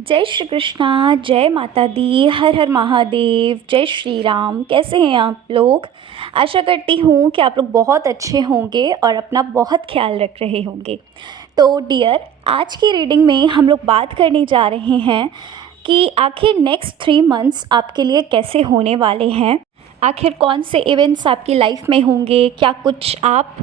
जय श्री कृष्णा, जय माता दी, हर हर महादेव, जय श्री राम। कैसे हैं आप लोग? आशा करती हूँ कि आप लोग बहुत अच्छे होंगे और अपना बहुत ख्याल रख रहे होंगे। तो डियर, आज की रीडिंग में हम लोग बात करने जा रहे हैं कि आखिर नेक्स्ट 3 मंथ्स आपके लिए कैसे होने वाले हैं। आखिर कौन से इवेंट्स आपकी लाइफ में होंगे, क्या कुछ आप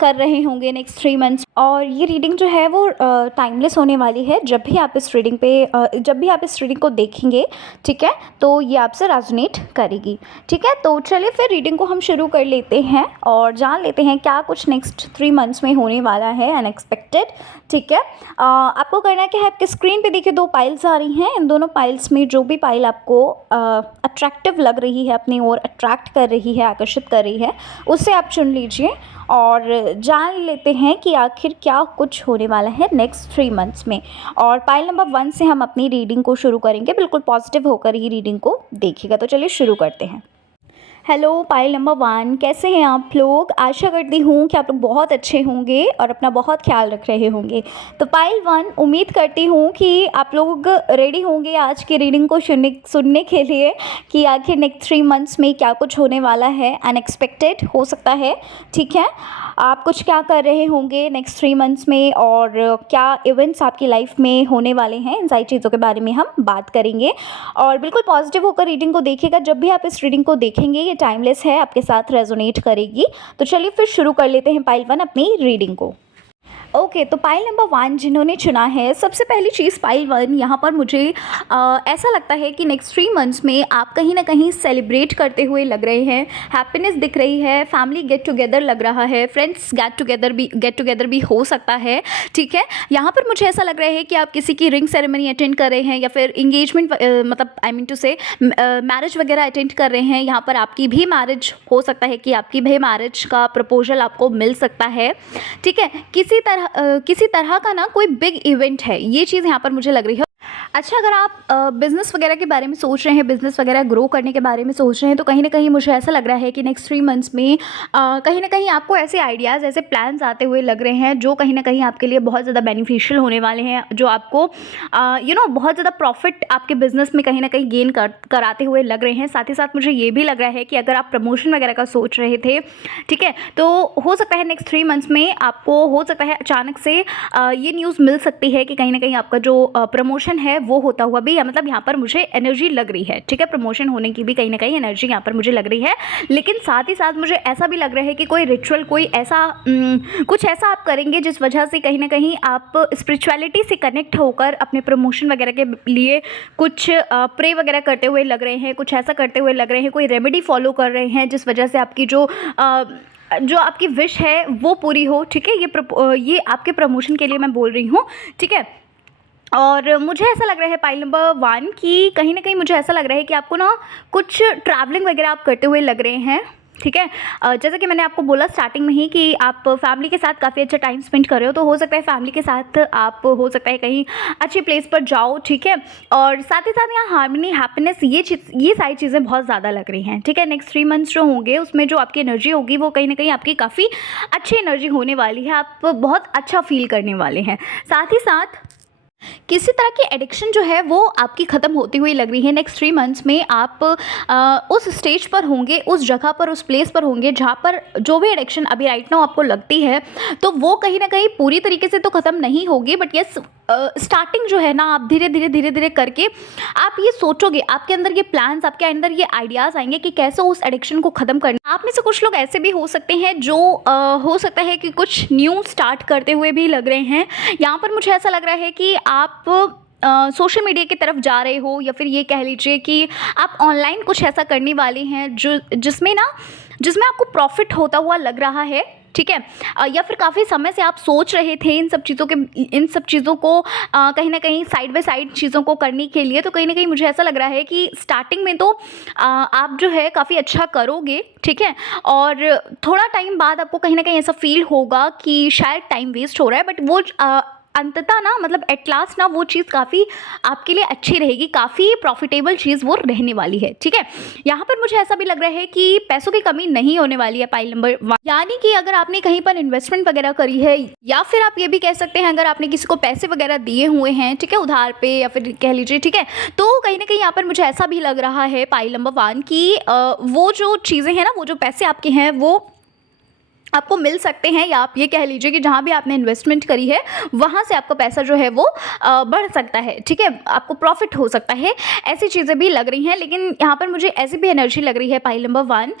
कर रहे होंगे नेक्स्ट 3 मंथ्स। और ये रीडिंग जो है वो टाइमलेस होने वाली है। जब भी आप इस रीडिंग को देखेंगे, ठीक है, तो ये आपसे रेजोनेट करेगी। ठीक है, तो चलिए फिर रीडिंग को हम शुरू कर लेते हैं और जान लेते हैं क्या कुछ नेक्स्ट 3 मंथ्स में होने वाला है अनएक्सपेक्टेड। ठीक है, आपको करना क्या है, आपके स्क्रीन पे देखिए 2 पाइल्स आ रही हैं। इन दोनों पाइल्स में जो भी पाइल आपको अट्रैक्टिव लग रही है, अपनी ओर अट्रैक्ट कर रही है, आकर्षित कर रही है, उससे आप चुन लीजिए और जान लेते हैं कि आखिर क्या कुछ होने वाला है नेक्स्ट 3 मंथ्स में। और पाइल नंबर 1 से हम अपनी रीडिंग को शुरू करेंगे। बिल्कुल पॉजिटिव होकर ही रीडिंग को देखिएगा। तो चलिए शुरू करते हैं। हेलो पाइल नंबर 1, कैसे हैं आप लोग? आशा करती हूँ कि आप लोग बहुत अच्छे होंगे और अपना बहुत ख्याल रख रहे होंगे। तो पाइल 1, उम्मीद करती हूँ कि आप लोग रेडी होंगे आज की रीडिंग को सुनने के लिए कि आखिर नेक्स्ट 3 मंथ्स में क्या कुछ होने वाला है, अनएक्सपेक्टेड हो सकता है। ठीक है, आप कुछ क्या कर रहे होंगे नेक्स्ट 3 मंथ्स में और क्या इवेंट्स आपकी लाइफ में होने वाले हैं, इन सारी चीज़ों के बारे में हम बात करेंगे। और बिल्कुल पॉजिटिव होकर रीडिंग को देखिएगा। जब भी आप इस रीडिंग को देखेंगे, ये टाइमलेस है, आपके साथ रेजोनेट करेगी। तो चलिए फिर शुरू कर लेते हैं पाइल 1 अपनी रीडिंग को। ओके, तो पाइल नंबर 1 जिन्होंने चुना है, सबसे पहली चीज़ पाइल 1, यहाँ पर मुझे ऐसा लगता है कि नेक्स्ट 3 मंथ्स में आप कहीं ना कहीं सेलिब्रेट करते हुए लग रहे हैं। हैप्पीनेस दिख रही है, फैमिली गेट टुगेदर लग रहा है, फ्रेंड्स गेट टुगेदर भी हो सकता है। ठीक है, यहाँ पर मुझे ऐसा लग रहा है कि आप किसी की रिंग सेरेमनी अटेंड कर रहे हैं या फिर इंगेजमेंट, मतलब आई मीन टू से मैरिज वगैरह अटेंड कर रहे हैं। यहाँ पर आपकी भी मैरिज हो सकता है कि आपकी भी मैरिज का प्रपोजल आपको मिल सकता है। ठीक है, किसी तरह का ना कोई बिग इवेंट है, ये चीज़ यहाँ पर मुझे लग रही है। अच्छा, अगर आप बिज़नेस वगैरह के बारे में सोच रहे हैं, बिज़नेस वगैरह ग्रो करने के बारे में सोच रहे हैं, तो कहीं ना कहीं मुझे ऐसा लग रहा है कि नेक्स्ट 3 मंथ्स में कहीं ना कहीं आपको ऐसे आइडियाज़, ऐसे प्लान्स आते हुए लग रहे हैं जो कहीं ना कहीं आपके लिए बहुत ज़्यादा बेनिफिशियल होने वाले हैं, जो आपको बहुत ज़्यादा प्रॉफिट आपके बिज़नेस में कहीं ना कहीं गेन कराते हुए लग रहे हैं। साथ ही साथ मुझे ये भी लग रहा है कि अगर आप प्रमोशन वगैरह का सोच रहे थे, ठीक है, तो हो सकता है नेक्स्ट 3 मंथ्स में आपको हो सकता है अचानक से ये न्यूज़ मिल सकती है कि कहीं ना कहीं आपका जो प्रमोशन है वो होता हुआ भी, मतलब यहाँ पर मुझे एनर्जी लग रही है। ठीक है, प्रमोशन होने की भी कहीं ना कहीं एनर्जी यहाँ पर मुझे लग रही है। लेकिन साथ ही साथ मुझे ऐसा भी लग रहा है कि कोई रिचुअल, कोई ऐसा कुछ ऐसा आप करेंगे जिस वजह से कहीं ना कहीं आप स्पिरिचुअलिटी से कनेक्ट होकर अपने प्रमोशन वगैरह के लिए कुछ प्रे वगैरह करते हुए लग रहे हैं, कुछ ऐसा करते हुए लग रहे हैं, कोई रेमेडी फॉलो कर रहे हैं जिस वजह से आपकी जो आपकी विश है वो पूरी हो। ठीक है, ये आपके प्रमोशन के लिए मैं बोल रही हूँ। ठीक है, और मुझे ऐसा लग रहा है पाइल नंबर 1 कि कहीं ना कहीं मुझे ऐसा लग रहा है कि आपको ना कुछ ट्रैवलिंग वगैरह आप करते हुए लग रहे हैं। ठीक है, जैसा कि मैंने आपको बोला स्टार्टिंग में ही कि आप फैमिली के साथ काफ़ी अच्छा टाइम स्पेंड कर रहे हो, तो हो सकता है फैमिली के साथ आप हो सकता है कहीं अच्छी प्लेस पर जाओ। ठीक है, और साथ ही साथ यहाँ हार्मनी, हैप्पीनेस, ये सारी चीज़ें बहुत ज़्यादा लग रही हैं। ठीक है, नेक्स्ट 3 मंथ्स जो होंगे उसमें जो आपकी एनर्जी होगी वो कहीं ना कहीं आपकी काफ़ी अच्छी एनर्जी होने वाली है, आप बहुत अच्छा फील करने वाले हैं। साथ ही साथ किसी तरह की एडिक्शन जो है वो आपकी ख़त्म होती हुई लग रही है। नेक्स्ट 3 मंथ्स में आप उस स्टेज पर होंगे, उस जगह पर, उस प्लेस पर होंगे जहाँ पर जो भी एडिक्शन अभी राइट नाउ आपको लगती है, तो वो कहीं ना कहीं पूरी तरीके से तो ख़त्म नहीं होगी, बट यस स्टार्टिंग जो है ना, आप धीरे धीरे करके आप ये सोचोगे, आपके अंदर ये प्लान्स, आपके अंदर ये आइडियाज़ आएंगे कि कैसे उस एडिक्शन को ख़त्म करना। आप में से कुछ लोग ऐसे भी हो सकते हैं जो हो सकता है कि कुछ न्यू स्टार्ट करते हुए भी लग रहे हैं। यहाँ पर मुझे ऐसा लग रहा है कि आप सोशल मीडिया की तरफ जा रहे हो, या फिर ये कह लीजिए कि आप ऑनलाइन कुछ ऐसा करने वाले हैं जिसमें आपको प्रॉफिट होता हुआ लग रहा है। ठीक है, या फिर काफ़ी समय से आप सोच रहे थे इन सब चीज़ों को कहीं ना कहीं साइड बाय साइड चीज़ों को करने के लिए। तो कहीं ना कहीं मुझे ऐसा लग रहा है कि स्टार्टिंग में तो आप जो है काफ़ी अच्छा करोगे। ठीक है, और थोड़ा टाइम बाद आपको कहीं ना कहीं ऐसा फील होगा कि शायद टाइम वेस्ट हो रहा है, बट वो अंततः ना मतलब एट लास्ट ना वो चीज़ काफ़ी आपके लिए अच्छी रहेगी, काफ़ी प्रॉफिटेबल चीज़ वो रहने वाली है, ठीक है। यहाँ पर मुझे ऐसा भी लग रहा है कि पैसों की कमी नहीं होने वाली है पाइल नंबर 1, यानी कि अगर आपने कहीं पर इन्वेस्टमेंट वगैरह करी है, या फिर आप ये भी कह सकते हैं अगर आपने किसी को पैसे वगैरह दिए हुए हैं, ठीक है, उधार पे या फिर कह लीजिए, ठीक है, तो कहीं ना कहीं यहाँ पर मुझे ऐसा भी लग रहा है पाइल नंबर 1 की वो जो चीज़ें हैं ना, वो जो पैसे आपके हैं वो आपको मिल सकते हैं, या आप ये कह लीजिए कि जहाँ भी आपने इन्वेस्टमेंट करी है वहाँ से आपका पैसा जो है वो बढ़ सकता है, ठीक है, आपको प्रॉफिट हो सकता है, ऐसी चीज़ें भी लग रही हैं। लेकिन यहाँ पर मुझे ऐसी भी एनर्जी लग रही है पाइल नंबर 1,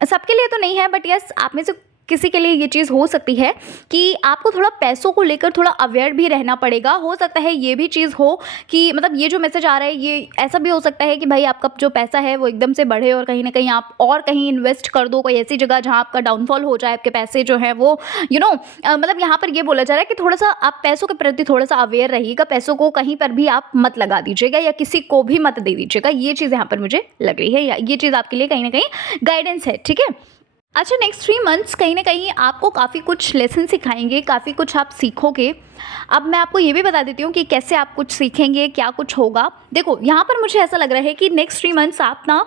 सबके लिए तो नहीं है बट यस आप में से किसी के लिए ये चीज़ हो सकती है कि आपको थोड़ा पैसों को लेकर थोड़ा अवेयर भी रहना पड़ेगा। हो सकता है ये भी चीज़ हो कि मतलब ये जो मैसेज आ रहा है ये ऐसा भी हो सकता है कि भाई आपका जो पैसा है वो एकदम से बढ़े और कहीं ना कहीं आप और कहीं इन्वेस्ट कर दो, कोई ऐसी जगह जहाँ आपका डाउनफॉल हो जाए, आपके पैसे जो हैं वो मतलब यहाँ पर ये बोला जा रहा है कि थोड़ा सा आप पैसों के प्रति थोड़ा सा अवेयर रहिएगा, पैसों को कहीं पर भी आप मत लगा दीजिएगा या किसी को भी मत दे दीजिएगा। ये चीज़ यहाँ पर मुझे लग रही है, या ये चीज़ आपके लिए कहीं ना कहीं गाइडेंस है, ठीक है। अच्छा, नेक्स्ट 3 मंथ्स कहीं ना कहीं आपको काफ़ी कुछ लेसन सिखाएंगे, काफ़ी कुछ आप सीखोगे। अब मैं आपको ये भी बता देती हूँ कि कैसे आप कुछ सीखेंगे, क्या कुछ होगा। देखो यहाँ पर मुझे ऐसा लग रहा है कि नेक्स्ट 3 मंथ्स आप ना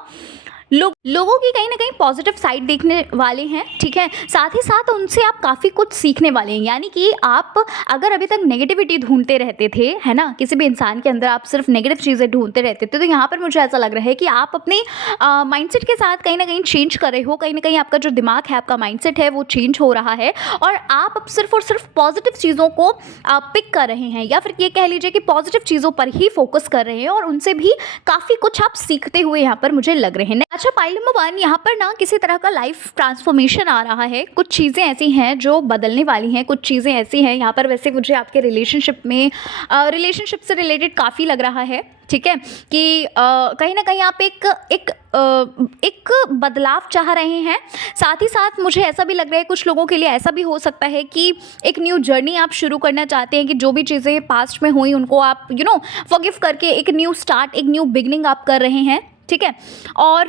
लोगों की कहीं ना कहीं पॉजिटिव साइड देखने वाले हैं, ठीक है, साथ ही साथ उनसे आप काफ़ी कुछ सीखने वाले हैं। यानी कि आप अगर अभी तक नेगेटिविटी ढूंढते रहते थे, है ना, किसी भी इंसान के अंदर आप सिर्फ नेगेटिव चीज़ें ढूंढते रहते थे, तो यहाँ पर मुझे ऐसा लग रहा है कि आप अपने माइंडसेट के साथ कहीं ना कहीं चेंज कर रहे हो, कहीं ना कहीं आपका जो दिमाग है, आपका माइंडसेट है वो चेंज हो रहा है और आप अब सिर्फ और सिर्फ पॉजिटिव चीज़ों को पिक कर रहे हैं, या फिर ये कह लीजिए कि पॉजिटिव चीज़ों पर ही फोकस कर रहे हैं और उनसे भी काफ़ी कुछ आप सीखते हुए यहाँ पर मुझे लग रहे हैं। अच्छा, पाइल नंबर 1 यहाँ पर ना किसी तरह का लाइफ ट्रांसफॉर्मेशन आ रहा है, कुछ चीज़ें ऐसी हैं जो बदलने वाली हैं, कुछ चीज़ें ऐसी हैं यहाँ पर। वैसे मुझे आपके रिलेशनशिप से रिलेटेड काफ़ी लग रहा है, ठीक है, कि कहीं ना कहीं आप एक बदलाव चाह रहे हैं। साथ ही साथ मुझे ऐसा भी लग रहा है कुछ लोगों के लिए ऐसा भी हो सकता है कि एक न्यू जर्नी आप शुरू करना चाहते हैं, कि जो भी चीज़ें पास्ट में हुई उनको आप फॉरगिव करके एक न्यू स्टार्ट, एक न्यू बिगनिंग आप कर रहे हैं, ठीक है। और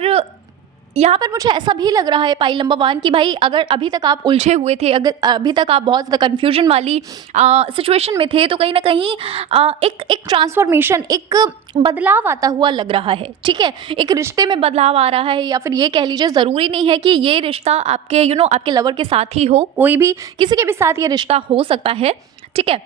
यहाँ पर मुझे ऐसा भी लग रहा है पाइल नंबर 1 कि भाई अगर अभी तक आप उलझे हुए थे, अगर अभी तक आप बहुत ज़्यादा कन्फ्यूजन वाली सिचुएशन में थे, तो कहीं ना कहीं एक ट्रांसफॉर्मेशन, एक बदलाव आता हुआ लग रहा है, ठीक है, एक रिश्ते में बदलाव आ रहा है, या फिर ये कह लीजिए ज़रूरी नहीं है कि ये रिश्ता आपके आपके लवर के साथ ही हो, कोई भी किसी के भी साथ ये रिश्ता हो सकता है, ठीक है।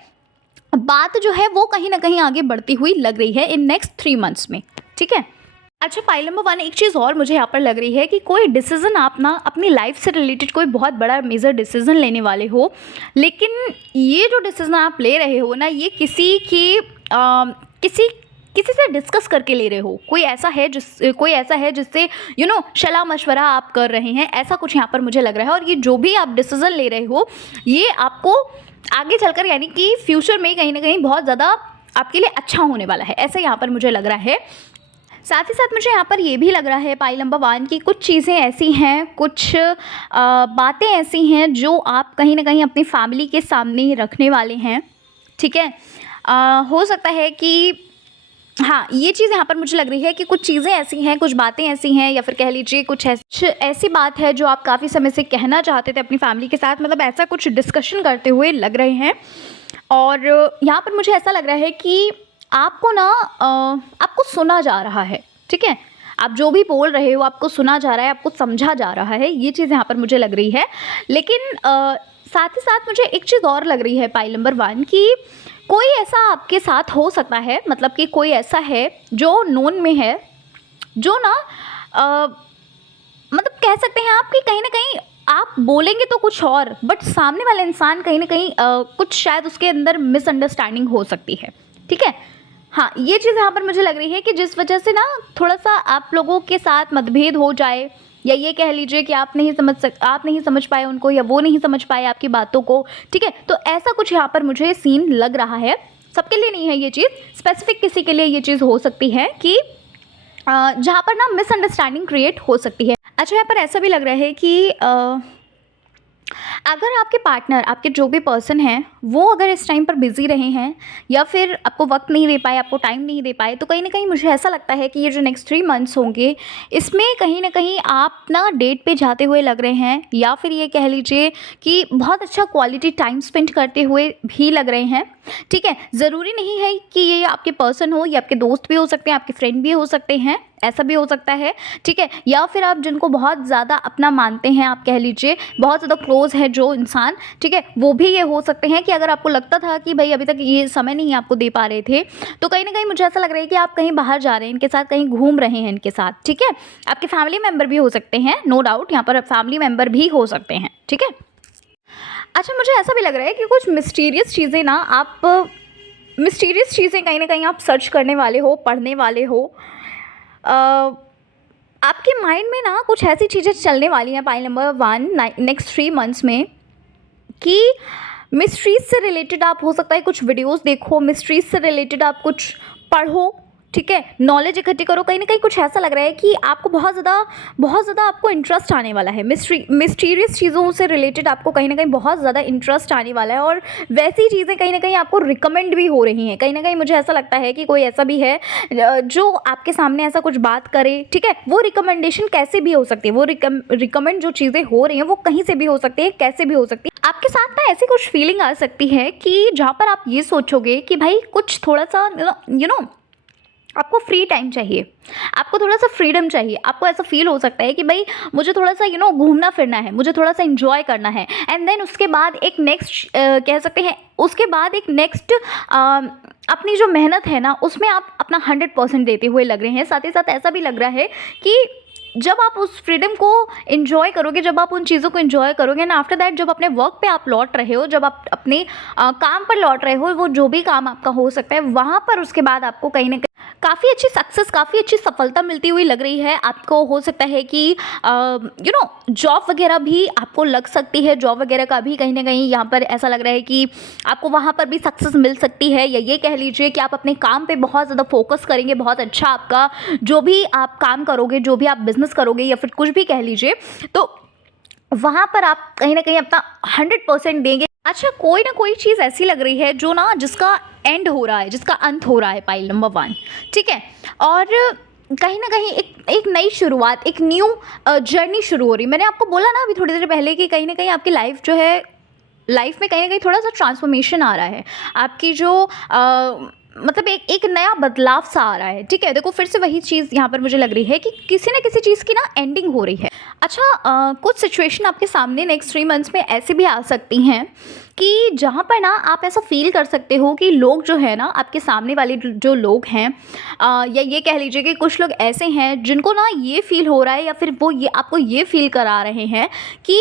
बात जो है वो कहीं ना कहीं आगे बढ़ती हुई लग रही है इन नेक्स्ट 3 मंथ्स में, ठीक है। अच्छा, पाइल नंबर 1 एक चीज़ और मुझे यहाँ पर लग रही है कि कोई डिसीज़न आप ना अपनी लाइफ से रिलेटेड कोई बहुत बड़ा मेजर डिसीज़न लेने वाले हो, लेकिन ये जो डिसीज़न आप ले रहे हो ना, ये किसी से डिस्कस करके ले रहे हो। कोई ऐसा है जिससे सलाह मशवरा आप कर रहे हैं, ऐसा कुछ यहाँ पर मुझे लग रहा है। और ये जो भी आप डिसीज़न ले रहे हो ये आपको आगे चलकर यानी कि फ्यूचर में कहीं ना कहीं बहुत ज़्यादा आपके लिए अच्छा होने वाला है, ऐसा यहाँ पर मुझे लग रहा है। साथ ही साथ मुझे यहाँ पर ये भी लग रहा है पाइल नंबर 1 की कुछ चीज़ें ऐसी हैं, कुछ बातें ऐसी हैं जो आप कहीं ना कहीं अपनी फैमिली के सामने रखने वाले हैं, ठीक है। हो सकता है कि हाँ, ये चीज़ यहाँ पर मुझे लग रही है कि कुछ चीज़ें ऐसी हैं, कुछ बातें ऐसी हैं, या फिर कह लीजिए कुछ ऐसी बात है जो आप काफ़ी समय से कहना चाहते थे अपनी फैमिली के साथ, मतलब ऐसा कुछ डिस्कशन करते हुए लग रहे हैं। और यहाँ पर मुझे ऐसा लग रहा है कि आपको ना आपको सुना जा रहा है, ठीक है, आप जो भी बोल रहे हो आपको सुना जा रहा है, आपको समझा जा रहा है, ये चीज़ यहाँ पर मुझे लग रही है। लेकिन साथ ही साथ मुझे एक चीज़ और लग रही है पाइल नंबर 1 की कोई ऐसा आपके साथ हो सकता है, मतलब कि कोई ऐसा है जो नोन में है, जो ना मतलब कह सकते हैं आप कि कहीं ना कहीं आप बोलेंगे तो कुछ और, बट सामने वाला इंसान कहीं ना कहीं कुछ शायद उसके अंदर मिसअंडरस्टैंडिंग हो सकती है, ठीक है। हाँ, ये चीज़ यहाँ पर मुझे लग रही है कि जिस वजह से ना थोड़ा सा आप लोगों के साथ मतभेद हो जाए, या ये कह लीजिए कि आप नहीं समझ पाए उनको, या वो नहीं समझ पाए आपकी बातों को, ठीक है। तो ऐसा कुछ यहाँ पर मुझे सीन लग रहा है। सबके लिए नहीं है ये चीज़, स्पेसिफिक किसी के लिए ये चीज़ हो सकती है कि जहाँ पर ना मिसअंडरस्टैंडिंग क्रिएट हो सकती है। अच्छा, यहाँ पर ऐसा भी लग रहा है कि अगर आपके पार्टनर, आपके जो भी पर्सन हैं, वो अगर इस टाइम पर बिज़ी रहे हैं या फिर आपको वक्त नहीं दे पाए, आपको टाइम नहीं दे पाए, तो कहीं ना कहीं मुझे ऐसा लगता है कि ये जो नेक्स्ट 3 मंथ्स होंगे, इसमें कहीं ना कहीं आप ना डेट पे जाते हुए लग रहे हैं, या फिर ये कह लीजिए कि बहुत अच्छा क्वालिटी टाइम स्पेंड करते हुए भी लग रहे हैं। ठीक है, ज़रूरी नहीं है कि ये आपके पर्सन हो, ये आपके दोस्त भी हो सकते हैं, आपके फ्रेंड भी हो सकते हैं, ऐसा भी हो सकता है। ठीक है, या फिर आप जिनको बहुत ज़्यादा अपना मानते हैं, आप कह लीजिए बहुत ज़्यादा क्लोज़ है जो इंसान, ठीक है, वो भी ये हो सकते हैं कि अगर आपको लगता था कि भाई अभी तक ये समय नहीं आपको दे पा रहे थे, तो कहीं ना कहीं मुझे ऐसा लग रहा है कि आप कहीं बाहर जा रहे हैं इनके साथ, कहीं घूम रहे हैं इनके साथ। ठीक है, आपके फैमिली मेम्बर भी हो सकते हैं, नो डाउट यहाँ पर फैमिली मेम्बर भी हो सकते हैं। ठीक है, अच्छा मुझे ऐसा भी लग रहा है कि कुछ मिस्टीरियस चीज़ें ना आप मिस्टीरियस चीज़ें कहीं ना कहीं आप सर्च करने वाले हो, पढ़ने वाले हो। अ, आपके माइंड में ना कुछ ऐसी चीज़ें चलने वाली हैं पाइल नंबर 1 नेक्स्ट 3 मंथ्स में, कि मिस्ट्रीज से रिलेटेड आप हो सकता है कुछ वीडियोस देखो, मिस्ट्रीज से रिलेटेड आप कुछ पढ़ो। ठीक है, नॉलेज इकट्ठी करो। कहीं ना कहीं कुछ ऐसा लग रहा है कि आपको बहुत ज़्यादा आपको इंटरेस्ट आने वाला है, मिस्टीरियस चीज़ों से रिलेटेड आपको कहीं ना कहीं बहुत ज़्यादा इंटरेस्ट आने वाला है, और वैसी चीज़ें कहीं ना कहीं आपको रिकमेंड भी हो रही हैं। कहीं ना कहीं मुझे ऐसा लगता है कि कोई ऐसा भी है जो आपके सामने ऐसा कुछ बात करे। ठीक है, वो रिकमेंडेशन कैसे भी हो सकती है, वो रिकमेंड जो चीज़ें हो रही हैं वो कहीं से भी हो सकती है, कैसे भी हो सकती है। आपके साथ ना ऐसी कुछ फीलिंग आ सकती है कि जहाँ पर आप ये सोचोगे कि भाई कुछ थोड़ा सा यू नो आपको फ्री टाइम चाहिए, आपको थोड़ा सा फ्रीडम चाहिए। आपको ऐसा फील हो सकता है कि भाई मुझे थोड़ा सा घूमना फिरना है, मुझे थोड़ा सा इंजॉय करना है, एंड देन उसके बाद एक नेक्स्ट कह सकते हैं, उसके बाद एक नेक्स्ट अपनी जो मेहनत है ना उसमें आप अपना 100% देते हुए लग रहे हैं। साथ ही साथ ऐसा भी लग रहा है कि जब आप उस फ्रीडम को इन्जॉय करोगे, जब आप उन चीज़ों को इन्जॉय करोगे, एंड आफ्टर दैट जब अपने वर्क पे आप लौट रहे हो, जब आप अपने काम पर लौट रहे हो, वो जो भी काम आपका हो सकता है वहाँ पर, उसके बाद आपको कहीं ना कहीं काफ़ी अच्छी सक्सेस, काफ़ी अच्छी सफलता मिलती हुई लग रही है। आपको हो सकता है कि जॉब वगैरह भी आपको लग सकती है, जॉब वगैरह का भी कहीं ना कहीं यहाँ पर ऐसा लग रहा है कि आपको वहाँ पर भी सक्सेस मिल सकती है, या ये कह लीजिए कि आप अपने काम पे बहुत ज़्यादा फोकस करेंगे, बहुत अच्छा आपका जो भी आप काम करोगे, जो भी आप बिजनेस करोगे, या फिर कुछ भी कह लीजिए, तो वहाँ पर आप कहीं ना कहीं अपना 100% देंगे। अच्छा, कोई ना कोई चीज़ ऐसी लग रही है जो ना जिसका एंड हो रहा है, जिसका अंत हो रहा है पाइल नंबर 1। ठीक है, और कहीं ना कहीं एक नई शुरुआत, एक न्यू जर्नी शुरू हो रही है। मैंने आपको बोला ना अभी थोड़ी देर पहले कि कहीं ना कहीं आपकी लाइफ जो है, लाइफ में कहीं ना कहीं थोड़ा सा ट्रांसफॉर्मेशन आ रहा है, आपकी जो मतलब एक नया बदलाव सा आ रहा है। ठीक है, देखो फिर से वही चीज़ यहाँ पर मुझे लग रही है कि किसी न किसी चीज़ की ना एंडिंग हो रही है। अच्छा, कुछ सिचुएशन आपके सामने नेक्स्ट 3 मंथ्स में ऐसे भी आ सकती हैं कि जहाँ पर ना आप ऐसा फील कर सकते हो कि लोग जो है ना, आपके सामने वाले जो लोग हैं, या ये कह लीजिए कि कुछ लोग ऐसे हैं जिनको ना ये फील हो रहा है, या फिर वो ये आपको ये फील करा रहे हैं कि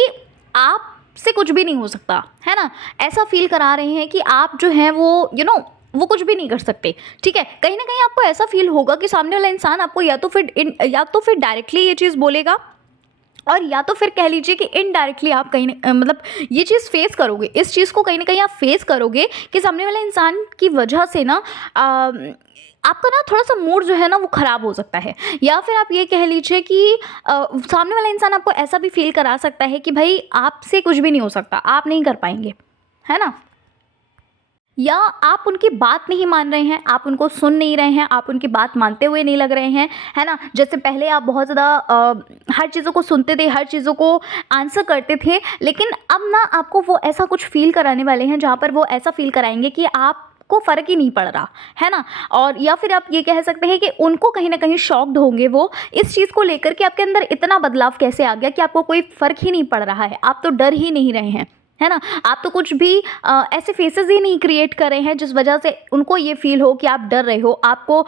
आप से कुछ भी नहीं हो सकता, है ना। ऐसा फील करा रहे हैं कि आप जो हैं वो वो कुछ भी नहीं कर सकते। ठीक है, कहीं ना कहीं आपको ऐसा फील होगा कि सामने वाला इंसान आपको या तो फिर डायरेक्टली ये चीज़ बोलेगा, और या तो फिर कह लीजिए कि इनडायरेक्टली आप कहीं मतलब ये चीज़ फेस करोगे, इस चीज़ को कहीं ना कहीं आप फेस करोगे कि सामने वाले इंसान की वजह से ना आपका ना थोड़ा सा मूड जो है ना वो ख़राब हो सकता है। या फिर आप ये कह लीजिए कि सामने वाला इंसान आपको ऐसा भी फील करा सकता है कि भाई आपसे कुछ भी नहीं हो सकता, आप नहीं कर पाएंगे, है ना। या आप उनकी बात नहीं मान रहे हैं, आप उनको सुन नहीं रहे हैं, आप उनकी बात मानते हुए नहीं लग रहे हैं, है ना। जैसे पहले आप बहुत ज़्यादा हर चीज़ों को सुनते थे, हर चीज़ों को आंसर करते थे, लेकिन अब ना आपको वो ऐसा कुछ फील कराने वाले हैं जहाँ पर वो ऐसा फील कराएंगे कि आपको फ़र्क ही नहीं पड़ रहा, है ना। और या फिर आप ये कह सकते हैं कि उनको कहीं ना कहीं शॉक्ड होंगे वो इस चीज़ को लेकर कि आपके अंदर इतना बदलाव कैसे आ गया कि आपको कोई फ़र्क ही नहीं पड़ रहा है, आप तो डर ही नहीं रहे हैं, है ना। आप तो कुछ भी ऐसे फेसेस ही नहीं क्रिएट कर रहे हैं जिस वजह से उनको ये फील हो कि आप डर रहे हो, आपको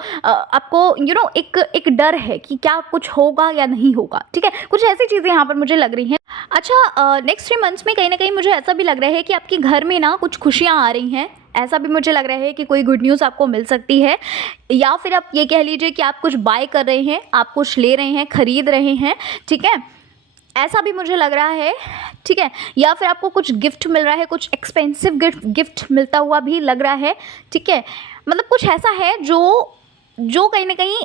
एक डर है कि क्या कुछ होगा या नहीं होगा। ठीक है, कुछ ऐसी चीज़ें यहाँ पर मुझे लग रही हैं। अच्छा, नेक्स्ट 3 मंथ्स में कहीं ना कहीं मुझे ऐसा भी लग रहा है कि आपके घर में ना कुछ खुशियाँ आ रही हैं। ऐसा भी मुझे लग रहा है कि कोई गुड न्यूज़ आपको मिल सकती है, या फिर आप ये कह लीजिए कि आप कुछ बाय कर रहे हैं, आप कुछ ले रहे हैं, खरीद रहे हैं। ठीक है, ऐसा भी मुझे लग रहा है। ठीक है, या फिर आपको कुछ गिफ्ट मिल रहा है, कुछ एक्सपेंसिव गिफ्ट मिलता हुआ भी लग रहा है। ठीक है, मतलब कुछ ऐसा है जो कहीं ना कहीं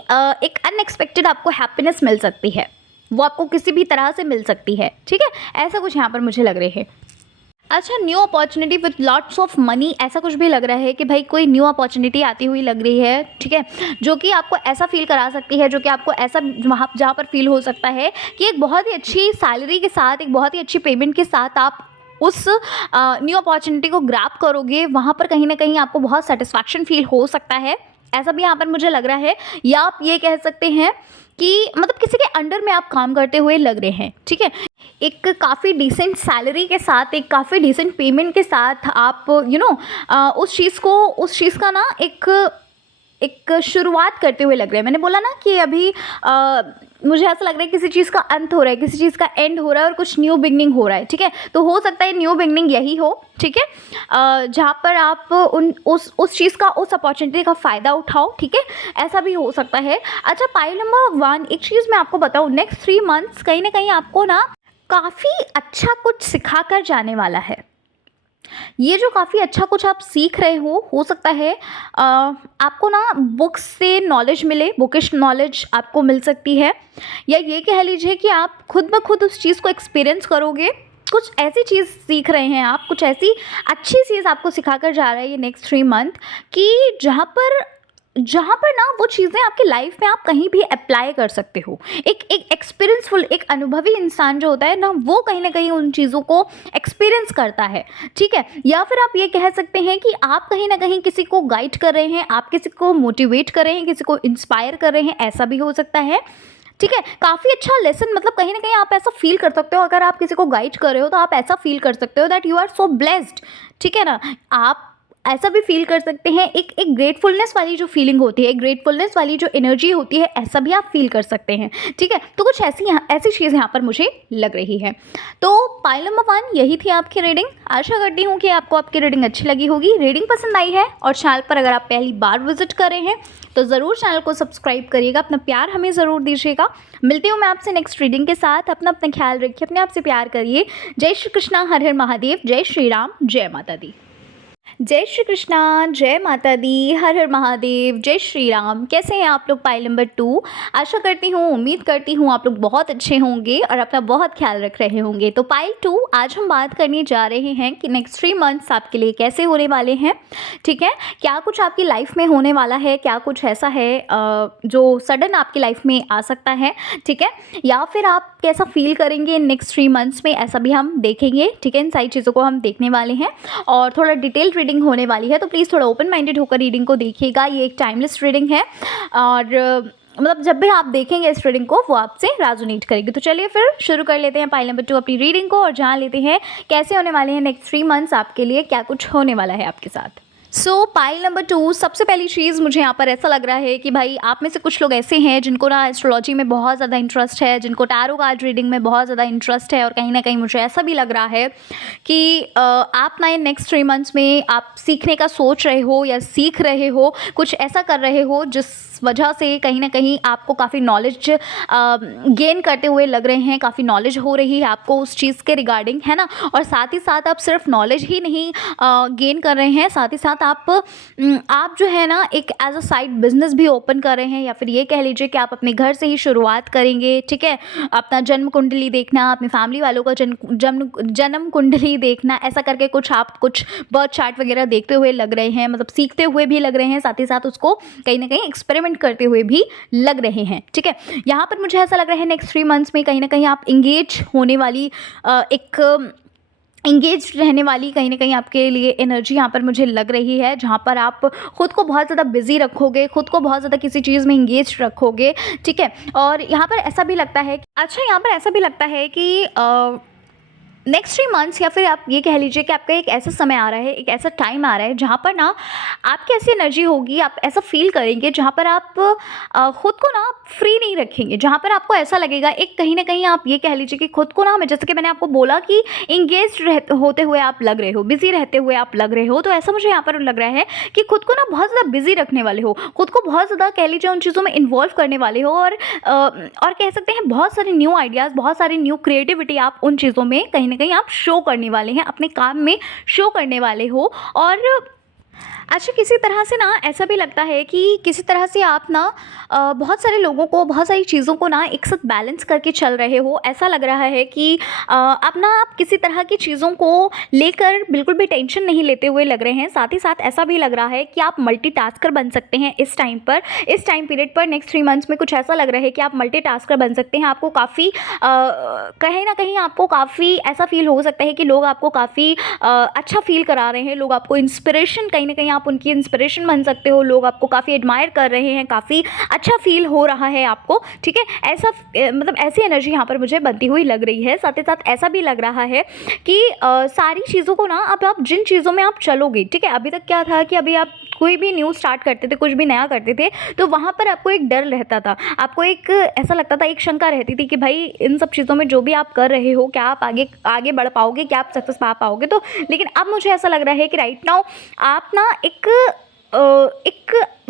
एक अनएक्सपेक्टेड आपको हैप्पीनेस मिल सकती है, वो आपको किसी भी तरह से मिल सकती है। ठीक है, ऐसा कुछ यहाँ पर मुझे लग रहे हैं। अच्छा, new opportunity with lots of money, ऐसा कुछ भी लग रहा है कि भाई कोई न्यू अपॉर्चुनिटी आती हुई लग रही है, ठीक है, जो कि आपको ऐसा फील करा सकती है, जो कि आपको ऐसा वहाँ जहाँ पर फील हो सकता है कि एक बहुत ही अच्छी सैलरी के साथ, एक बहुत ही अच्छी पेमेंट के साथ आप उस न्यू अपॉर्चुनिटी को ग्रैब करोगे। वहाँ पर कहीं ना कहीं आपको बहुत सेटिस्फैक्शन फील हो सकता है, ऐसा भी यहाँ पर मुझे लग रहा है। या आप ये कह सकते हैं कि मतलब किसी के अंडर में आप काम करते हुए लग रहे हैं, ठीक है, एक काफ़ी डिसेंट सैलरी के साथ, एक काफ़ी डिसेंट पेमेंट के साथ आप उस चीज़ का ना एक एक शुरुआत करते हुए लग रहे हैं। मैंने बोला ना कि अभी मुझे ऐसा लग रहा है किसी चीज़ का अंत हो रहा है, किसी चीज़ का एंड हो रहा है और कुछ न्यू बिगनिंग हो रहा है, ठीक है। तो हो सकता है न्यू बिगनिंग यही हो, ठीक है, जहाँ पर आप उस चीज़ का, उस अपॉर्चुनिटी का फ़ायदा उठाओ, ठीक है, ऐसा भी हो सकता है। अच्छा, पाइल नंबर 1, एक चीज़ मैं आपको बताऊँ, नेक्स्ट 3 मंथ्स कहीं ना कहीं आपको ना काफ़ी अच्छा कुछ सिखा कर जाने वाला है। ये जो काफ़ी अच्छा कुछ आप सीख रहे हो सकता है आपको ना बुक्स से नॉलेज मिले, बुकिश नॉलेज आपको मिल सकती है, या ये कह लीजिए कि आप खुद ब खुद उस चीज़ को एक्सपीरियंस करोगे। कुछ ऐसी चीज़ सीख रहे हैं आप, कुछ ऐसी अच्छी चीज़ आपको सिखा कर जा रहा है ये नेक्स्ट 3 मंथ, कि जहाँ पर ना वो चीज़ें आपकी लाइफ में आप कहीं भी अप्लाई कर सकते हो। एक एक्सपीरियंसफुल, एक अनुभवी इंसान जो होता है ना, वो कहीं ना कहीं उन चीज़ों को एक्सपीरियंस करता है, ठीक है। या फिर आप ये कह सकते हैं कि आप कहीं ना कहीं किसी को गाइड कर रहे हैं, आप किसी को मोटिवेट कर रहे हैं, किसी को इंस्पायर कर रहे हैं, ऐसा भी हो सकता है, ठीक है। काफ़ी अच्छा लेसन, मतलब कहीं ना कहीं आप ऐसा फील कर सकते हो, अगर आप किसी को गाइड कर रहे हो तो आप ऐसा फील कर सकते हो that you are so blessed, ठीक है ना। आप ऐसा भी फील कर सकते हैं, एक ग्रेटफुलनेस वाली जो फीलिंग होती है, एक ग्रेटफुलनेस वाली जो एनर्जी होती है, ऐसा भी आप फील कर सकते हैं, ठीक है। तो कुछ ऐसी चीज़ यहाँ पर मुझे लग रही है। तो पाइल नंबर 1 यही थी आपकी रीडिंग। आशा करती हूँ कि आपको आपकी रीडिंग अच्छी लगी होगी, रीडिंग पसंद आई है, और चैनल पर अगर आप पहली बार विजिट कर रहे हैं तो ज़रूर चैनल को सब्सक्राइब करिएगा, अपना प्यार हमें ज़रूर दीजिएगा। मिलती हूँ मैं आपसे नेक्स्ट रीडिंग के साथ। अपना ख्याल रखिए, अपने आप से प्यार करिए। जय श्री कृष्णा, हर हर महादेव, जय श्री राम, जय माता दी। जय श्री कृष्णा, जय माता दी, हर हर महादेव, जय श्री राम। कैसे हैं आप लोग पाइल नंबर 2? आशा करती हूँ, उम्मीद करती हूँ आप लोग बहुत अच्छे होंगे और अपना बहुत ख्याल रख रहे होंगे। तो पाइल 2, आज हम बात करने जा रहे हैं कि नेक्स्ट 3 मंथ्स आपके लिए कैसे होने वाले हैं, ठीक है। क्या कुछ आपकी लाइफ में होने वाला है, क्या कुछ ऐसा है जो सडन आपकी लाइफ में आ सकता है, ठीक है, या फिर आप कैसा फील करेंगे नेक्स्ट 3 मंथ्स में, ऐसा भी हम देखेंगे, ठीक है। इन सारी चीज़ों को हम देखने वाले हैं और थोड़ा डिटेल रीडिंग होने वाली है, तो प्लीज़ थोड़ा ओपन माइंडेड होकर रीडिंग को देखिएगा। ये एक टाइमलेस रीडिंग है और मतलब जब भी आप देखेंगे इस रीडिंग को वो आपसे रेजोनेट करेगी। तो चलिए फिर शुरू कर लेते हैं पाइल नंबर 2 अपनी रीडिंग को, और जान लेते हैं कैसे होने वाले हैं नेक्स्ट 3 मंथ्स आपके लिए, क्या कुछ होने वाला है आपके साथ। पाइल नंबर 2, सबसे पहली चीज़ मुझे यहाँ पर ऐसा लग रहा है कि भाई आप में से कुछ लोग ऐसे हैं जिनको ना एस्ट्रोलॉजी में बहुत ज़्यादा इंटरेस्ट है, जिनको टैरो कार्ड रीडिंग में बहुत ज़्यादा इंटरेस्ट है, और कहीं ना कहीं मुझे ऐसा भी लग रहा है कि आप ना नेक्स्ट 3 मंथ्स में आप सीखने का सोच रहे हो या सीख रहे हो, कुछ ऐसा कर रहे हो जिस वजह से कहीं ना कहीं आपको काफ़ी नॉलेज गेन करते हुए लग रहे हैं, काफ़ी नॉलेज हो रही है आपको उस चीज़ के रिगार्डिंग, है ना। और साथ ही साथ आप सिर्फ नॉलेज ही नहीं गेन कर रहे हैं, साथ ही साथ आप जो है ना एक एज अ साइड बिजनेस भी ओपन कर रहे हैं, या फिर ये कह लीजिए कि आप अपने घर से ही शुरुआत करेंगे, ठीक है। अपना जन्म कुंडली देखना, अपनी फैमिली वालों का जन्म कुंडली देखना, ऐसा करके कुछ बर्थ चार्ट वगैरह देखते हुए लग रहे हैं, मतलब सीखते हुए भी लग रहे हैं, साथ ही साथ उसको कहीं ना कहीं एक्सपेरिमेंट करते हुए भी लग रहे हैं, ठीक है। यहाँ पर मुझे ऐसा लग रहा है नेक्स्ट 3 मंथ्स में कहीं ना कहीं आप इंगेज होने वाली इंगेज रहने वाली कहीं ना कहीं आपके लिए एनर्जी यहाँ पर मुझे लग रही है, जहाँ पर आप खुद को बहुत ज़्यादा बिजी रखोगे, खुद को बहुत ज़्यादा किसी चीज़ में इंगेज रखोगे, ठीक है। और यहाँ पर ऐसा भी लगता है यहाँ पर ऐसा भी लगता है कि नेक्स्ट 3 मंथ्स, या फिर आप ये कह लीजिए कि आपका एक ऐसा समय आ रहा है, एक ऐसा टाइम आ रहा है जहाँ पर ना आपकी ऐसी एनर्जी होगी, आप ऐसा फील करेंगे जहाँ पर आप खुद को ना फ्री नहीं रखेंगे, जहाँ पर आपको ऐसा लगेगा एक कहीं ना कहीं आप ये कह लीजिए कि खुद को ना, जैसे कि मैंने आपको बोला कि इंगेज होते हुए आप लग रहे हो, बिजी रहते हुए आप लग रहे हो, तो ऐसा मुझे यहाँ पर लग रहा है कि खुद को ना बहुत ज़्यादा बिजी रखने वाले हो, खुद को बहुत ज़्यादा कह लीजिए उन चीज़ों में इन्वॉल्व करने वाले हो, और कह सकते हैं बहुत सारे न्यू आइडियाज़, बहुत सारी न्यू क्रिएटिविटी आप उन चीज़ों में कहीं ना कहीं आप शो करने वाले हैं, अपने काम में शो करने वाले हो। और अच्छा, किसी तरह से ना ऐसा भी लगता है कि किसी तरह से आप ना बहुत सारे लोगों को, बहुत सारी चीज़ों को ना एक साथ बैलेंस करके चल रहे हो। ऐसा लग रहा है कि आप किसी तरह की चीज़ों को लेकर बिल्कुल भी टेंशन नहीं लेते हुए लग रहे हैं। साथ ही साथ ऐसा भी लग रहा है कि आप मल्टीटास्कर बन सकते हैं इस टाइम पर, इस टाइम पीरियड पर, नेक्स्ट 3 मंथ्स में कुछ ऐसा लग रहा है कि आप मल्टीटास्कर बन सकते हैं। आपको काफ़ी कहीं न कहीं आपको काफ़ी ऐसा फ़ील हो सकता है कि लोग आपको काफ़ी अच्छा फ़ील करा रहे हैं। लोग आपको इंस्पिरेशन, कहीं न कहीं आप उनकी इंस्पिरेशन बन सकते हो। लोग आपको काफ़ी एडमायर कर रहे हैं, काफ़ी अच्छा फ़ील हो रहा है आपको, ठीक है? ऐसा मतलब ऐसी एनर्जी यहाँ पर मुझे बनती हुई लग रही है। साथ ही साथ ऐसा भी लग रहा है कि सारी चीज़ों को ना, अब आप जिन चीज़ों में आप चलोगे, ठीक है? अभी तक क्या था कि अभी आप कोई भी न्यू स्टार्ट करते थे, कुछ भी नया करते थे, तो वहाँ पर आपको एक डर रहता था। आपको एक ऐसा लगता था, एक शंका रहती थी कि भाई इन सब चीज़ों में जो भी आप कर रहे हो, क्या आप आगे आगे बढ़ पाओगे? क्या आप सक्सेस पा पाओगे? तो लेकिन अब मुझे ऐसा लग रहा है कि राइट नाउ आप ना एक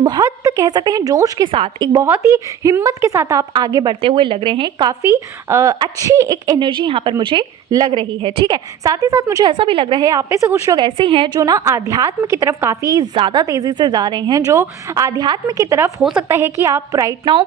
बहुत कह सकते हैं जोश के साथ, एक बहुत ही हिम्मत के साथ आप आगे बढ़ते हुए लग रहे हैं। काफ़ी अच्छी एक एनर्जी यहाँ पर मुझे लग रही है, ठीक है? साथ ही साथ मुझे ऐसा भी लग रहा है, आप में से कुछ लोग ऐसे हैं जो ना आध्यात्म की तरफ काफ़ी ज़्यादा तेज़ी से जा रहे हैं। जो आध्यात्म की तरफ, हो सकता है कि आप राइट नाउ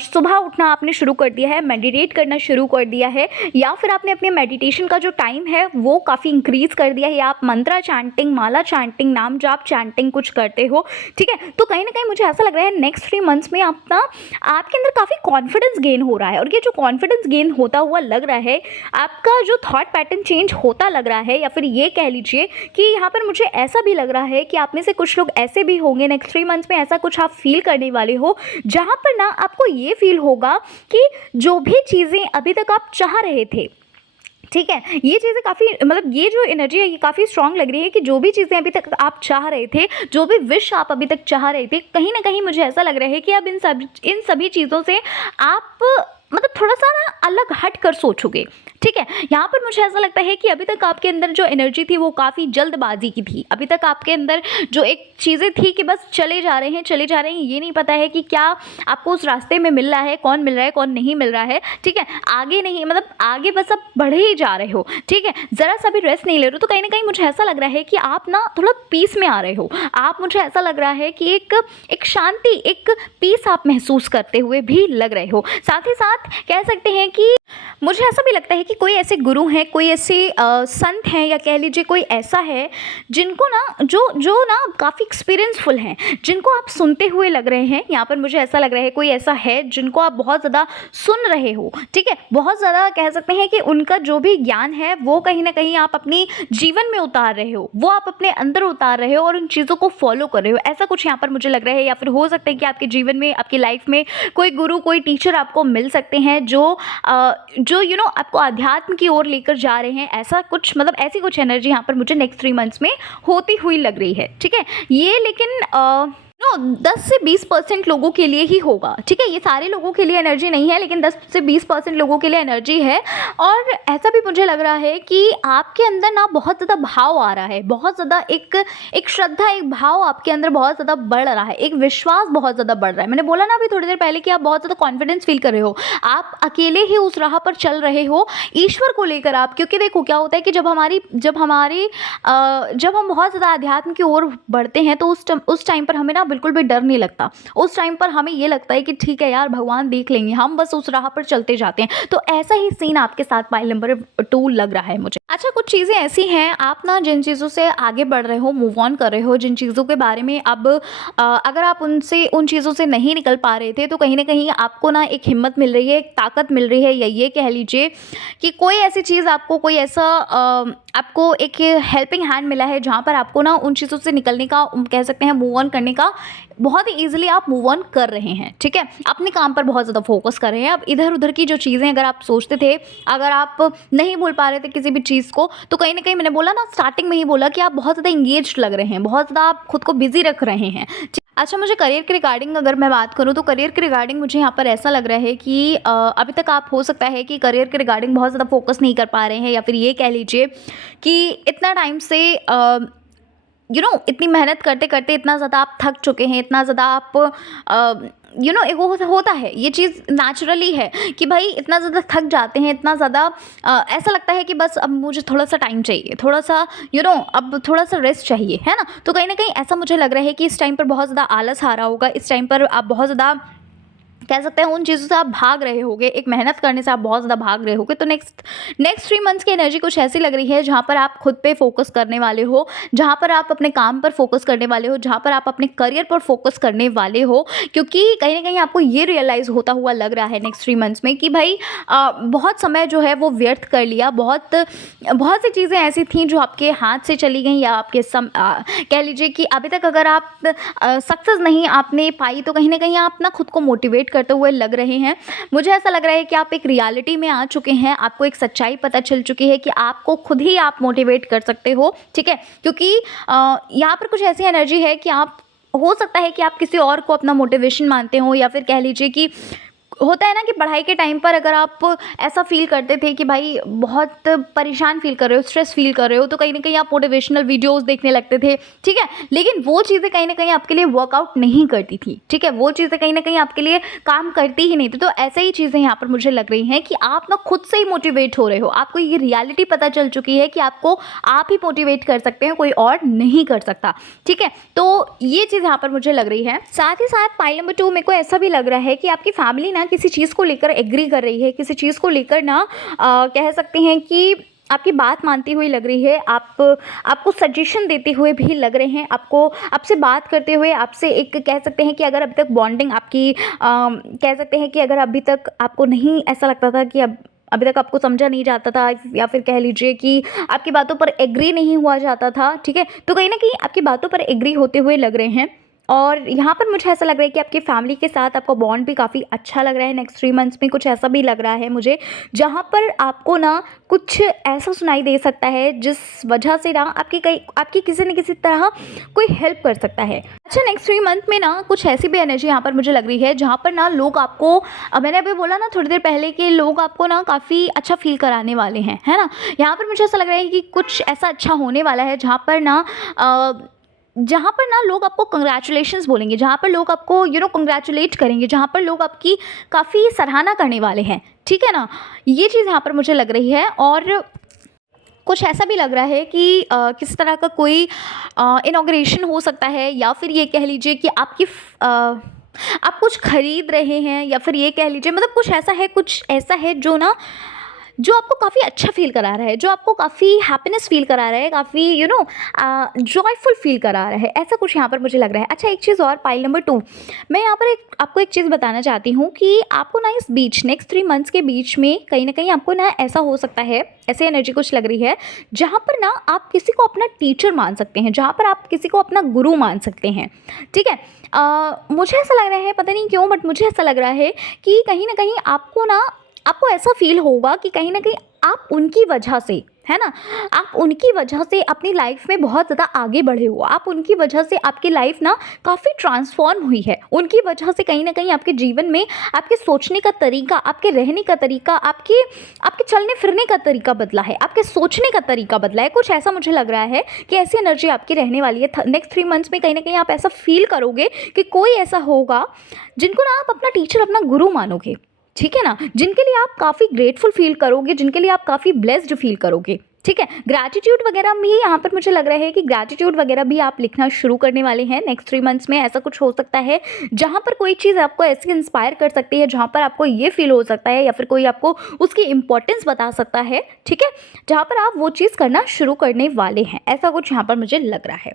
सुबह उठना आपने शुरू कर दिया है, मेडिटेट करना शुरू कर दिया है, या फिर आपने अपने मेडिटेशन का जो टाइम है वो काफ़ी इंक्रीज़ कर दिया है, या आप मंत्रा चैंटिंग, माला चैंटिंग, नाम जाप चैंटिंग कुछ करते हो, ठीक है? तो कहीं न कहीं मुझे ऐसा लग रहा है नेक्स्ट 3 मंथ्स में आप ना, आपके अंदर काफ़ी कॉन्फिडेंस गेन हो रहा है। और ये जो कॉन्फिडेंस गेन होता हुआ लग रहा है, आपका जो थॉट पैटर्न चेंज होता लग रहा है, या फिर ये कह लीजिए कि यहाँ पर मुझे ऐसा भी लग रहा है कि आप में से कुछ लोग ऐसे भी होंगे नेक्स्ट 3 मंथ्स में, ऐसा कुछ आप फील करने वाले हो, जहाँ पर ना आपको ये फील होगा कि जो भी चीज़ें अभी तक आप चाह रहे थे, ठीक है, ये चीज़ें काफ़ी, मतलब ये जो एनर्जी है ये काफ़ी स्ट्रांग लग रही है कि जो भी चीज़ें अभी तक आप चाह रहे थे, जो भी विश आप अभी तक चाह रहे थे, कहीं ना कहीं मुझे ऐसा लग रहा है कि अब इन सभी चीज़ों से आप मतलब थोड़ा सा ना अलग हट कर सोचोगे, ठीक है? यहाँ पर मुझे ऐसा लगता है कि अभी तक आपके अंदर जो एनर्जी थी वो काफ़ी जल्दबाजी की थी। अभी तक आपके अंदर जो एक चीज़ें थी कि बस चले जा रहे हैं, चले जा रहे हैं, ये नहीं पता है कि क्या आपको उस रास्ते में मिल रहा है, कौन मिल रहा है, कौन नहीं मिल रहा है, ठीक है? आगे नहीं, मतलब आगे बस आप बढ़े ही जा रहे हो, ठीक है? ज़रा सा भी रेस्ट नहीं ले रहे हो। तो कहीं ना कहीं मुझे ऐसा लग रहा है कि आप ना थोड़ा पीस में आ रहे हो। आप, मुझे ऐसा लग रहा है कि एक शांति, एक पीस आप महसूस करते हुए भी लग रहे हो। साथ ही साथ कह सकते हैं कि मुझे ऐसा भी लगता है कि कोई ऐसे गुरु हैं, कोई ऐसे संत हैं, या कह लीजिए कोई ऐसा है जिनको ना, जो जो ना काफ़ी एक्सपीरियंसफुल हैं, जिनको आप सुनते हुए लग रहे हैं। यहाँ पर मुझे ऐसा लग रहा है कोई ऐसा है जिनको आप बहुत ज़्यादा सुन रहे हो, ठीक है? बहुत ज़्यादा कह सकते हैं कि उनका जो भी ज्ञान है वो कहीं ना कहीं आप अपनी जीवन में उतार रहे हो, वो आप अपने अंदर उतार रहे हो और उन चीज़ों को फॉलो कर रहे हो। ऐसा कुछ यहाँ पर मुझे लग रहा है। या फिर हो सकता है कि आपके जीवन में, आपकी लाइफ में कोई गुरु, कोई टीचर आपको मिल सकते हैं जो आपको अध्यात्म की ओर लेकर जा रहे हैं। ऐसा कुछ, मतलब ऐसी कुछ एनर्जी यहाँ पर मुझे नेक्स्ट 3 मंथ्स में होती हुई लग रही है, ठीक है? ये लेकिन 10 से 20% लोगों के लिए ही होगा, ठीक है? ये सारे लोगों के लिए एनर्जी नहीं है, लेकिन 10 से 20% लोगों के लिए एनर्जी है। और ऐसा भी मुझे लग रहा है कि आपके अंदर ना बहुत ज़्यादा भाव आ रहा है, बहुत ज़्यादा एक श्रद्धा, एक भाव आपके अंदर बहुत ज़्यादा बढ़ रहा है, एक विश्वास बहुत ज़्यादा बढ़ रहा है। मैंने बोला ना अभी थोड़ी देर पहले कि आप बहुत ज़्यादा कॉन्फिडेंस फील कर रहे हो, आप अकेले ही उस राह पर चल रहे हो ईश्वर को लेकर आप। क्योंकि देखो क्या होता है कि जब हम बहुत ज़्यादा अध्यात्म की ओर बढ़ते हैं तो उस टाइम पर हमें ना बिल्कुल भी डर नहीं लगता। उस टाइम पर हमें ये लगता है कि ठीक है यार, भगवान देख लेंगे, हम बस उस राह पर चलते जाते हैं। तो ऐसा ही सीन आपके साथ माइल नंबर 2 लग रहा है मुझे। अच्छा, कुछ चीज़ें ऐसी हैं, आप ना जिन चीज़ों से आगे बढ़ रहे हो, मूव ऑन कर रहे हो, जिन चीज़ों के बारे में अब अगर आप उन चीज़ों से नहीं निकल पा रहे थे, तो कहीं ना कहीं आपको ना एक हिम्मत मिल रही है, एक ताकत मिल रही है, या ये कह लीजिए कि कोई ऐसी चीज़ आपको, कोई ऐसा आपको एक हेल्पिंग हैंड मिला है, जहाँ पर आपको ना उन चीज़ों से निकलने का, कह सकते हैं मूव ऑन करने का, बहुत ही ईजिली आप मूव ऑन कर रहे हैं, ठीक है? अपने काम पर बहुत ज़्यादा फोकस कर रहे हैं। अब इधर उधर की जो चीज़ें अगर आप सोचते थे, अगर आप नहीं भूल पा रहे थे किसी भी चीज़ को, तो कहीं ना कहीं, मैंने बोला ना, स्टार्टिंग में ही बोला कि आप बहुत ज़्यादा इंगेज लग रहे हैं, बहुत ज़्यादा आप खुद को बिजी रख रहे हैं। अच्छा, मुझे करियर के रिगार्डिंग अगर मैं बात करूँ, तो करियर के रिगार्डिंग मुझे यहाँ पर ऐसा लग रहा है कि अभी तक आप, हो सकता है कि करियर के रिगार्डिंग बहुत ज़्यादा फोकस नहीं कर पा रहे हैं, या फिर ये कह लीजिए कि इतना टाइम से इतनी मेहनत करते करते इतना ज़्यादा आप थक चुके हैं, इतना ज़्यादा आप एक वो होता है, ये चीज़ नेचुरली है कि भाई इतना ज़्यादा थक जाते हैं, इतना ज़्यादा ऐसा लगता है कि बस अब मुझे थोड़ा सा टाइम चाहिए, थोड़ा सा अब थोड़ा सा रेस्ट चाहिए, है ना। तो कहीं ना कहीं ऐसा मुझे लग रहा है कि इस टाइम पर बहुत ज़्यादा आलस आ रहा होगा, इस टाइम पर आप बहुत ज़्यादा कह सकते हैं उन चीज़ों से आप भाग रहे होगे, एक मेहनत करने से आप बहुत ज़्यादा भाग रहे होगे। तो नेक्स्ट नेक्स्ट 3 मंथ्स की एनर्जी कुछ ऐसी लग रही है जहाँ पर आप खुद पे फोकस करने वाले हो, जहाँ पर आप अपने काम पर फोकस करने वाले हो, जहाँ पर आप अपने करियर पर फोकस करने वाले हो। क्योंकि कहीं ना कहीं आपको ये रियलाइज़ होता हुआ लग रहा है नेक्स्ट 3 मंथ्स में कि भाई बहुत समय जो है वो व्यर्थ कर लिया, बहुत बहुत सी चीज़ें ऐसी थी जो आपके हाथ से चली गई, या आपके कह लीजिए कि अभी तक अगर आप सक्सेस नहीं आपने पाई, तो कहीं ना कहीं आप ना खुद को मोटिवेट करते हुए लग रहे हैं। मुझे ऐसा लग रहा है कि आप एक रियलिटी में आ चुके हैं, आपको एक सच्चाई पता चल चुकी है कि आपको खुद ही आप मोटिवेट कर सकते हो, ठीक है। क्योंकि यहाँ पर कुछ ऐसी एनर्जी है कि आप, हो सकता है कि आप किसी और को अपना मोटिवेशन मानते हो, या फिर कह लीजिए कि होता है ना कि पढ़ाई के टाइम पर अगर आप ऐसा फ़ील करते थे कि भाई बहुत परेशान फ़ील कर रहे हो, स्ट्रेस फ़ील कर रहे हो, तो कहीं न कहीं आप मोटिवेशनल वीडियोज़ देखने लगते थे, ठीक है? लेकिन वो चीज़ें कहीं न कहीं आपके लिए वर्कआउट नहीं करती थी, ठीक है? वो चीज़ें कहीं न कहीं आपके लिए काम करती ही नहीं थी। तो ऐसे ही चीज़ें यहाँ पर मुझे लग रही हैं कि आप ना खुद से ही मोटिवेट हो रहे हो। आपको ये रियलिटी पता चल चुकी है कि आपको आप ही मोटिवेट कर सकते हैं, कोई और नहीं कर सकता, ठीक है? तो ये चीज़ यहाँ पर मुझे लग रही है। साथ ही साथ पाइल नंबर 2 मेरे को ऐसा भी लग रहा है कि आपकी फैमिली ना किसी चीज़ को लेकर एग्री कर रही है, किसी चीज़ को लेकर ना कह सकते हैं कि आपकी बात मानती हुई लग रही है, आपको सजेशन देते हुए भी लग रहे हैं, आपको आपसे बात करते हुए, आपसे एक कह सकते हैं कि अगर अभी तक बॉन्डिंग आपकी कह सकते हैं कि अगर अभी तक आपको नहीं ऐसा लगता था कि अभी तक आपको समझा नहीं जाता था, या फिर कह लीजिए कि आपकी बातों पर एग्री नहीं हुआ जाता था, ठीक है, तो कहीं ना कहीं आपकी बातों पर एग्री होते हुए लग रहे हैं। और यहाँ पर मुझे ऐसा लग रहा है कि आपकी फैमिली के साथ आपका बॉन्ड भी काफ़ी अच्छा लग रहा है नेक्स्ट 3 मंथ्स में। कुछ ऐसा भी लग रहा है मुझे, जहाँ पर आपको ना कुछ ऐसा सुनाई दे सकता है जिस वजह से ना आपकी किसी न किसी तरह कोई हेल्प कर सकता है। अच्छा, नेक्स्ट 3 मंथ में ना कुछ ऐसी भी एनर्जी यहाँ पर मुझे लग रही है जहाँ पर ना लोग आपको, मैंने अभी बोला ना थोड़ी देर पहले कि लोग आपको ना काफ़ी अच्छा फील कराने वाले हैं, है ना। यहाँ पर मुझे ऐसा लग रहा है कि कुछ ऐसा अच्छा होने वाला है जहाँ पर ना लोग आपको कंग्रेचुलेशंस बोलेंगे, जहाँ पर लोग आपको कंग्रेचुलेट करेंगे, जहाँ पर लोग आपकी काफ़ी सराहना करने वाले हैं, ठीक है ना। ये चीज़ यहाँ पर मुझे लग रही है। और कुछ ऐसा भी लग रहा है कि किस तरह का कोई इनॉग्रेशन हो सकता है, या फिर ये कह लीजिए कि आप कुछ खरीद रहे हैं, या फिर ये कह लीजिए मतलब कुछ ऐसा है जो आपको काफ़ी अच्छा फ़ील करा रहा है, जो आपको काफ़ी हैप्पीनेस फ़ील करा रहा है, काफ़ी जॉयफुल फ़ील करा रहा है, ऐसा कुछ यहाँ पर मुझे लग रहा है। अच्छा, एक चीज़ और, पाइल नंबर 2 मैं यहाँ पर आपको एक चीज़ बताना चाहती हूँ कि आपको ना इस बीच नेक्स्ट 3 मंथ्स के बीच में कहीं न कहीं आपको ना ऐसा हो सकता है, ऐसी एनर्जी कुछ लग रही है जहाँ पर ना आप किसी को अपना टीचर मान सकते हैं, जहाँ पर आप किसी को अपना गुरु मान सकते हैं, ठीक है। मुझे ऐसा लग रहा है, पता नहीं क्यों, बट मुझे ऐसा लग रहा है कि कहीं न कहीं आपको ऐसा फ़ील होगा कि कहीं न कहीं आप उनकी वजह से, है ना, आप उनकी वजह से अपनी लाइफ में बहुत ज़्यादा आगे बढ़े हो, आप उनकी वजह से आपकी लाइफ ना काफ़ी ट्रांसफॉर्म हुई है, उनकी वजह से कहीं ना कहीं आपके जीवन में आपके सोचने का तरीका, आपके रहने का तरीका, आपके चलने फिरने का तरीका बदला है, आपके सोचने का तरीका बदला है। कुछ ऐसा मुझे लग रहा है कि ऐसी एनर्जी आपकी रहने वाली है नेक्स्ट 3 मंथ्स में। कहीं ना कहीं आप ऐसा फील करोगे कि कोई ऐसा होगा जिनको ना आप अपना टीचर, अपना गुरु मानोगे, ठीक है ना, जिनके लिए आप काफ़ी ग्रेटफुल फील करोगे, जिनके लिए आप काफ़ी ब्लेस्ड फील करोगे, ठीक है। ग्रैटिट्यूड वगैरह भी यहाँ पर मुझे लग रहा है कि ग्रैटिट्यूड वगैरह भी आप लिखना शुरू करने वाले हैं नेक्स्ट 3 मंथ्स में। ऐसा कुछ हो सकता है जहाँ पर कोई चीज़ आपको ऐसी इंस्पायर कर सकती है, जहाँ पर आपको ये फील हो सकता है, या फिर कोई आपको उसकी इंपॉर्टेंस बता सकता है, ठीक है, जहाँ पर आप वो चीज़ करना शुरू करने वाले हैं, ऐसा कुछ यहाँ पर मुझे लग रहा है।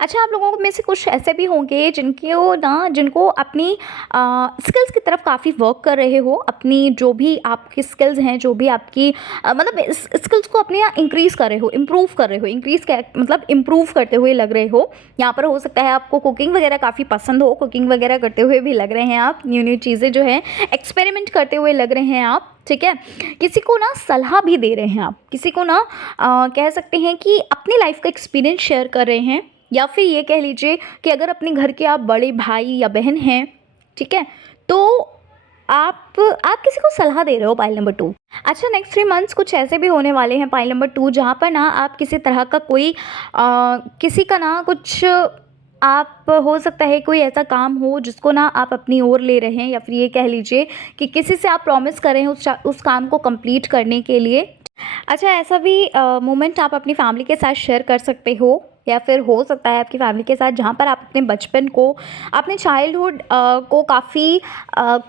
अच्छा, आप लोगों में से कुछ ऐसे भी होंगे जिनको अपनी स्किल्स की तरफ काफ़ी वर्क कर रहे हो, अपनी जो भी आपकी स्किल्स हैं, जो भी आपकी मतलब इस स्किल्स को अपने यहाँ इंक्रीज़ कर रहे हो, इम्प्रूव कर रहे हो, मतलब इम्प्रूव करते हुए लग रहे हो। यहाँ पर हो सकता है आपको कुकिंग वगैरह काफ़ी पसंद हो, कुकिंग वगैरह करते हुए भी लग रहे हैं आप, न्यू चीज़ें जो हैं एक्सपेरिमेंट करते हुए लग रहे हैं आप, ठीक है। किसी को ना सलाह भी दे रहे हैं आप, किसी को ना कह सकते हैं कि अपनी लाइफ का एक्सपीरियंस शेयर कर रहे हैं, या फिर ये कह लीजिए कि अगर अपने घर के आप बड़े भाई या बहन हैं, ठीक है, तो आप किसी को सलाह दे रहे हो, पाइल नंबर 2। अच्छा, नेक्स्ट 3 मंथ्स कुछ ऐसे भी होने वाले हैं पाइल नंबर 2, जहाँ पर ना आप किसी तरह का कोई किसी का ना कुछ, आप हो सकता है कोई ऐसा काम हो जिसको ना आप अपनी ओर ले रहे हैं, या फिर ये कह लीजिए कि किसी से आप प्रॉमिस कर रहे हैं उस काम को कंप्लीट करने के लिए। अच्छा, ऐसा भी मोमेंट आप अपनी फैमिली के साथ शेयर कर सकते हो, या फिर हो सकता है आपकी फैमिली के साथ, जहाँ पर आप अपने बचपन को, अपने चाइल्डहुड को काफ़ी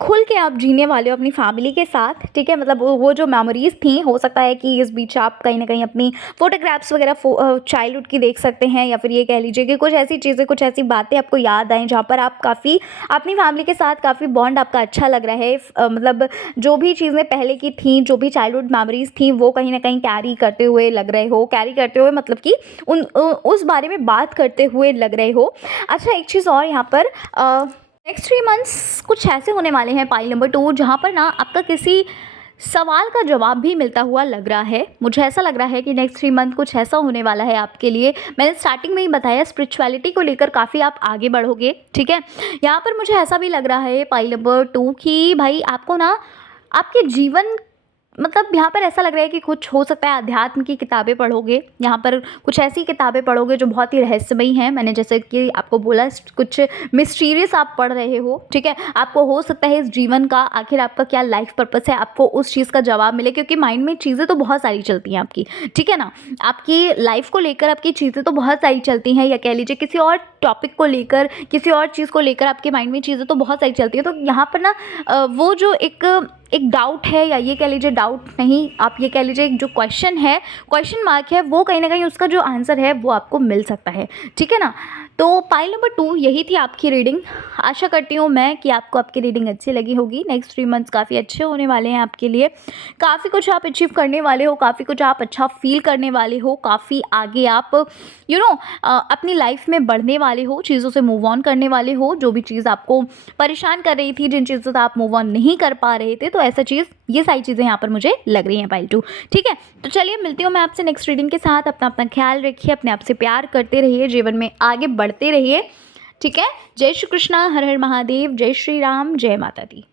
खुल के आप जीने वाले हो अपनी फैमिली के साथ, ठीक है। मतलब वो जो मेमोरीज़ थी, हो सकता है कि इस बीच आप कहीं ना कहीं अपनी फ़ोटोग्राफ्स वगैरह चाइल्डहुड की देख सकते हैं, या फिर ये कह लीजिए कि कुछ ऐसी चीज़ें, कुछ ऐसी बातें आपको याद आएँ जहाँ पर आप काफ़ी अपनी फैमिली के साथ काफ़ी बॉन्ड आपका अच्छा लग रहा है। मतलब जो भी चीज़ें पहले की थी, जो भी चाइल्डहुड मेमोरीज़ थी, वो कहीं ना कहीं कैरी करते हुए लग रहे हो, कैरी करते हुए मतलब कि उस बारे में बात करते हुए लग रहे हो। अच्छा, एक चीज़ और यहाँ पर, नेक्स्ट 3 मंथ्स कुछ ऐसे होने वाले हैं पाइल नंबर 2, जहाँ पर ना आपका किसी सवाल का जवाब भी मिलता हुआ लग रहा है। मुझे ऐसा लग रहा है कि नेक्स्ट 3 मंथ कुछ ऐसा होने वाला है आपके लिए। मैंने स्टार्टिंग में ही बताया, स्पिरिचुअलिटी को लेकर काफ़ी आप आगे बढ़ोगे, ठीक है। यहाँ पर मुझे ऐसा भी लग रहा है पाइल नंबर 2 कि भाई आपको ना आपके जीवन, मतलब यहाँ पर ऐसा लग रहा है कि कुछ हो सकता है अध्यात्म की किताबें पढ़ोगे। यहाँ पर कुछ ऐसी किताबें पढ़ोगे जो बहुत ही रहस्यमयी हैं। मैंने जैसे कि आपको बोला, कुछ मिस्टीरियस आप पढ़ रहे हो, ठीक है। आपको हो सकता है इस जीवन का आखिर आपका क्या लाइफ पर्पस है, आपको उस चीज़ का जवाब मिले, क्योंकि माइंड में चीज़ें तो बहुत सारी चलती हैं आपकी, ठीक है ना। आपकी लाइफ को लेकर आपकी चीज़ें तो बहुत सारी चलती हैं, या कह लीजिए किसी और टॉपिक को लेकर, किसी और चीज़ को लेकर आपके माइंड में चीज़ें तो बहुत सारी चलती हैं। तो यहाँ पर ना वो जो एक डाउट है, या ये कह लीजिए डाउट नहीं, आप ये कह लीजिए एक जो क्वेश्चन है, क्वेश्चन मार्क है, वो कहीं ना कहीं उसका जो आंसर है वो आपको मिल सकता है, ठीक है ना। तो पाइल नंबर 2 यही थी आपकी रीडिंग। आशा करती हूँ मैं कि आपको आपकी रीडिंग अच्छी लगी होगी। नेक्स्ट 3 मंथ्स काफ़ी अच्छे होने वाले हैं आपके लिए। काफ़ी कुछ आप अचीव करने वाले हो, काफ़ी कुछ आप अच्छा फील करने वाले हो, काफ़ी आगे आप अपनी लाइफ में बढ़ने वाले हो, चीज़ों से मूव ऑन करने वाले हो। जो भी चीज़ आपको परेशान कर रही थी, जिन चीज़ों से आप मूव ऑन नहीं कर पा रहे थे, तो ऐसा चीज़, ये सारी चीज़ें यहाँ पर मुझे लग रही हैं पाइल 2, ठीक है। तो चलिए, मिलती हूँ मैं आपसे नेक्स्ट रीडिंग के साथ। अपना ख्याल रखिए, अपने आप से प्यार करते रहिए, जीवन में आगे बढ़ते रहिए, ठीक है। जय श्री कृष्णा, हर हर महादेव, जय श्री राम, जय माता दी।